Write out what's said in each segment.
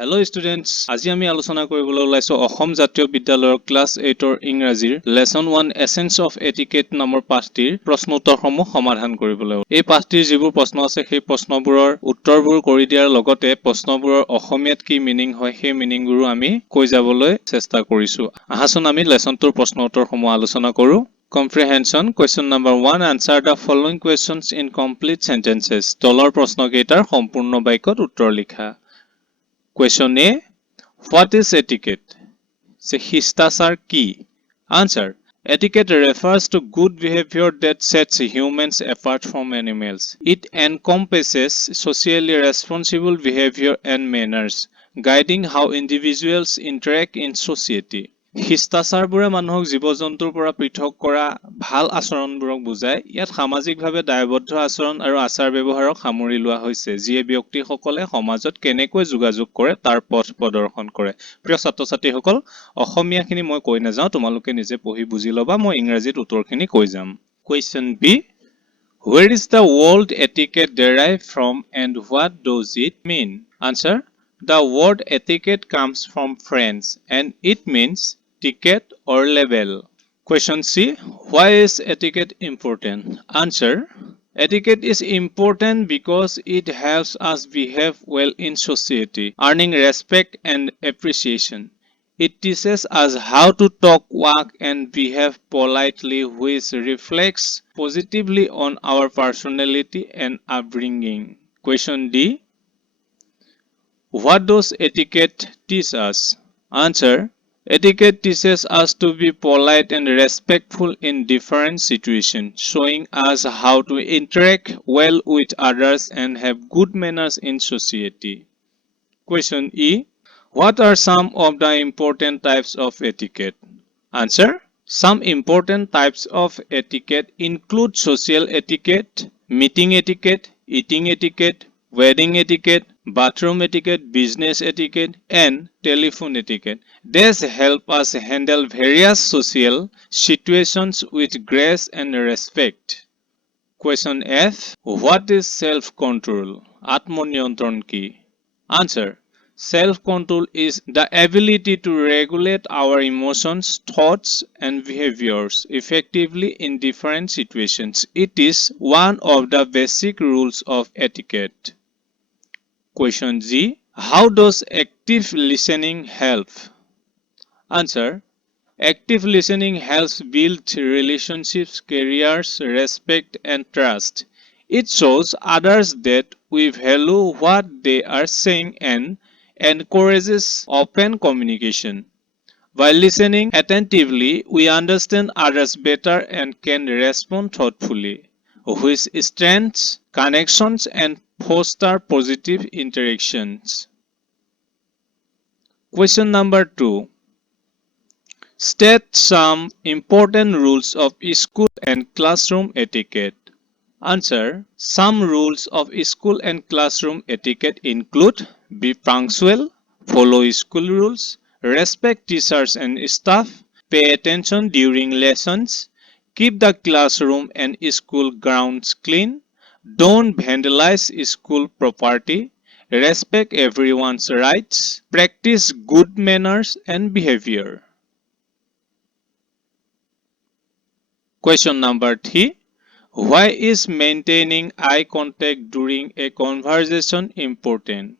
Hello students, আজি আমি আলোচনা কৰিবলৈ ওলাইছো অসম জাতীয় বিদ্যালয়ৰ ক্লাছ 8 ৰ ইংৰাজীৰ লেসন 1 এসেন্স অফ এটিকেট নামৰ পাঠটিৰ প্ৰশ্ন উত্তৰসমূহ সমাধান কৰিবলৈ। এই পাঠটিৰ যিবোৰ প্ৰশ্ন আছে সেই প্ৰশ্নবোৰৰ উত্তৰবোৰ কৰি দিয়াৰ লগতে প্ৰশ্নবোৰৰ অসমীয়াত কি মিনিং হয় সেই মিনিংবোৰো আমি কৈ যাবলৈ চেষ্টা কৰিছো। আহাচোন আমি লেসনটোৰ প্ৰশ্ন উত্তৰসমূহ আলোচনা কৰো। Comprehension question number 1 answer the following questions in complete sentences. তলৰ প্ৰশ্নকেইটাৰ সম্পূৰ্ণ বাক্যত উত্তৰ লিখা। Question A. What is etiquette? Say শিষ্টাচাৰ কি? Answer. Etiquette refers to good behavior that sets humans apart from animals. It encompasses socially responsible behavior and manners, guiding how individuals interact in society. শিষ্টাচাৰবোৰে মানুহক জীৱ-জন্তুৰ পৰা পৃথক কৰা ভাল আচৰণবোৰক বুজায়। ইয়াত সামাজিকভাৱে দায়বদ্ধ আচৰণ আৰু আচাৰ ব্যৱহাৰক সামৰি লোৱা হৈছে, যিয়ে ব্যক্তিসকলে সমাজত কেনেকৈ যোগাযোগ কৰে তাৰ পথ প্ৰদৰ্শন কৰে। প্ৰিয় ছাত্ৰ-ছাত্ৰীসকল, অসমীয়াখিনি মই কৈ নাযাওঁ, তোমালোকে নিজে পঢ়ি বুজি ল'বা। মই ইংৰাজীত উত্তৰখিনি কৈ যাম। Question B. Where is the word etiquette derived from and what does it mean? Answer. The word etiquette comes from French and it means ticket or label. Question C. Why is etiquette important? Answer. Etiquette is important because it helps us behave well in society, earning respect and appreciation. It teaches us how to talk, walk, and behave politely, which reflects positively on our personality and upbringing. Question D. What does etiquette teach us? Answer. Etiquette teaches us to be polite and respectful in different situations, showing us how to interact well with others and have good manners in society. Question E. What are some of the important types of etiquette? Answer. Some important types of etiquette include social etiquette, meeting etiquette, eating etiquette, wedding etiquette, bathroom etiquette, business etiquette, and telephone etiquette. These help us handle various social situations with grace and respect. Question F. What is self-control? Atmaniyontron ki? Answer. Self-control is the ability to regulate our emotions, thoughts, and behaviors effectively in different situations. It is one of the basic rules of etiquette. Question G. How does active listening help? Answer. Active listening helps build relationships, careers, respect, and trust. It shows others that we value what they are saying and encourages open communication. By listening attentively, we understand others better and can respond thoughtfully, which strengthens connections and foster positive interactions. Question number 2. State some important rules of school and classroom etiquette. Answer. Some rules of school and classroom etiquette include be punctual, follow school rules, respect teachers and staff, pay attention during lessons, keep the classroom and school grounds clean, don't vandalize school property, respect everyone's rights, practice good manners and behavior. Question number 3. Why is maintaining eye contact during a conversation important?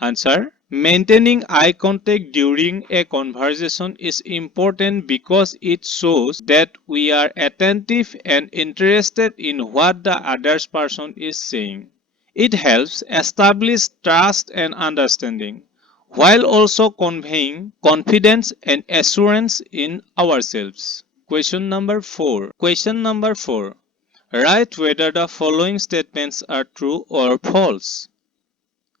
Answer. Maintaining eye contact during a conversation is important because it shows that we are attentive and interested in what the other person is saying. It helps establish trust and understanding, while also conveying confidence and assurance in ourselves. Question number 4. Question number 4. Write whether the following statements are true or false.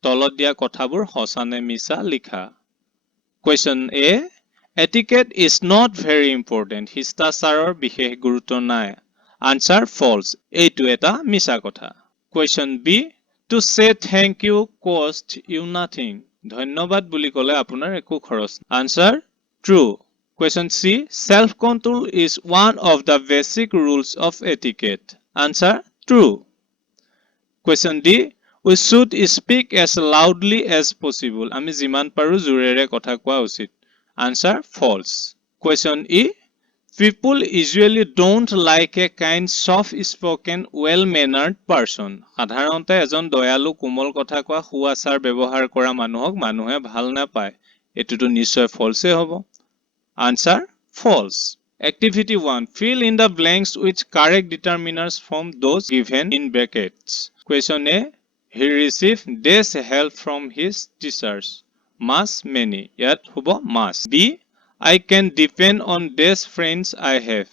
তলত দিয়া কথাবোৰ সঁচা নে মিছা লিখা। Question A. Etiquette is not very important. শিষ্টাচাৰৰ বিশেষ গুৰুত্ব নাই. Answer false. এইটো এটা মিছা কথা। Question B. To say thank you cost you nothing. ধন্যবাদ বুলি ক'লে আপোনাৰ একো খৰচ। Answer true. Question C. Self-control is one of the basic rules of etiquette. Answer true. Question D. We should speak as loudly as possible. আমি যিমান পাৰো জোৰেৰে কথা কোৱা উচিত. Answer false. Question E. People usually don't like a kind, soft-spoken, well-mannered person. সাধাৰণতে এজন দয়ালু কোমল কথা কোৱা সুআচাৰ ব্যৱহাৰ কৰা মানুহক মানুহে ভাল নাপায়. এটোটো নিশ্চয় false হ'ব. Answer false. Activity 1. Fill in the blanks with correct determiners from those given in brackets. Question A. He received this help from his teachers. Must many. Yet hubo must. B. I can depend on these friends I have.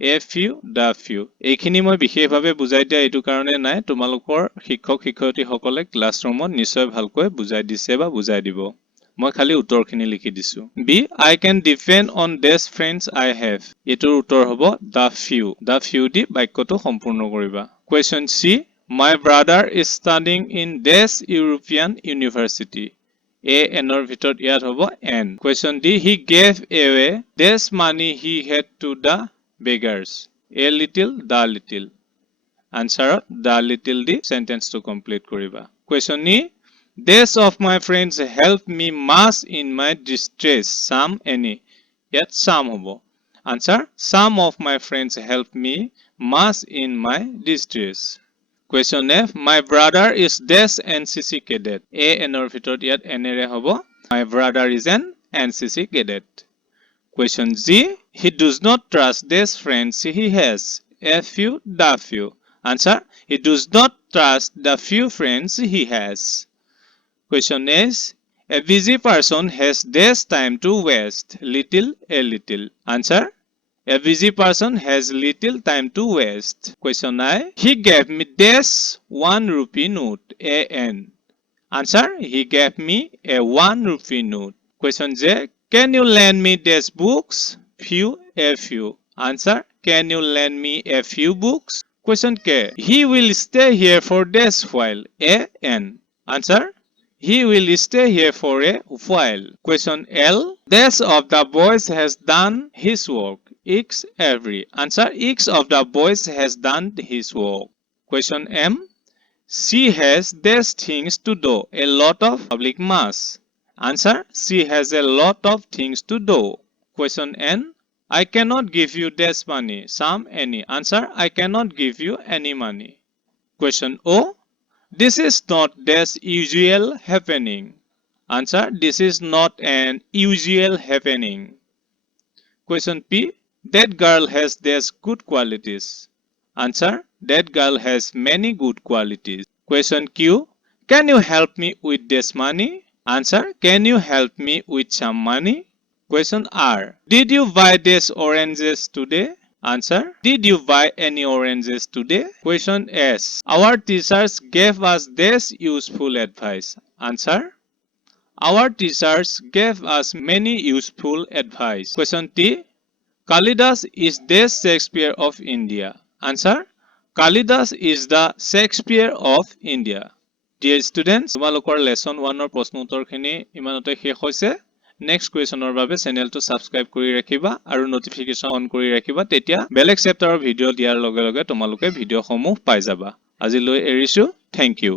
A few, the few. এইখিনি মই বিশেষভাৱে বুজাই দিয়া এইটো কাৰণে নাই তোমালোকৰ শিক্ষক শিক্ষয়িত্ৰীসকলে ক্লাছৰুমত নিশ্চয় ভালকৈ বুজাই দিছে বা বুজাই দিব মই খালি উত্তৰখিনি লিখি দিছো বি I can depend on these friends I have এটোৰ উত্তৰ হ'ব the few দি বাক্যটো সম্পূৰ্ণ কৰিবা question C my brother is studying in this European university A Nৰ ভিতৰত ইয়াত হ'ব N question D he gave away this money he had to the beggars A little the little answer the little the sentence to complete koriba question E this of my friends help me much in my distress some any yet some hobo answer some of my friends help me much in my distress question F my brother is this NCC cadet A Nor ভিতৰত ইয়াত N ৰে hobo my brother is an NCC cadet question Z he does not trust these friends he has a few the few answer he does not trust the few friends he has question is a busy person has this time to waste little a little answer a busy person has little time to waste question I he gave me this 1 rupee note a n answer he gave me a 1 rupee note question J can you lend me these books few a few answer can you lend me a few books question K he will stay here for this while a n answer he will stay here for a while question L this of the boys has done his work X every answer X of the boys has done his work question M she has these things to do a lot of public mass answer she has a lot of things to do question N I cannot give you this money some any answer I cannot give you any money question O this is not this usual happening answer this is not an usual happening question P that girl has these good qualities answer that girl has many good qualities question Q can you help me with this money answer can you help me with some money question R did you buy these oranges today answer did you buy any oranges today question S our teachers gave us this useful advice answer our teachers gave us many useful advice question T Kalidas is the Shakespeare of India answer Kalidas is the Shakespeare of India dear students তোমালোকৰ lesson 1 ৰ প্ৰশ্ন উত্তৰখিনি ইমানতে শেষ হৈছে next questionৰ বাবে চেনেলটো subscribe কৰি ৰাখিবা আৰু notification অন কৰি ৰাখিবা তেতিয়া বেলেগ চেপ্টাৰৰ ভিডিও দিয়াৰ লগে লগে তোমালোকে ভিডিওসমূহ পাই যাবা আজিলৈ এৰিছো thank you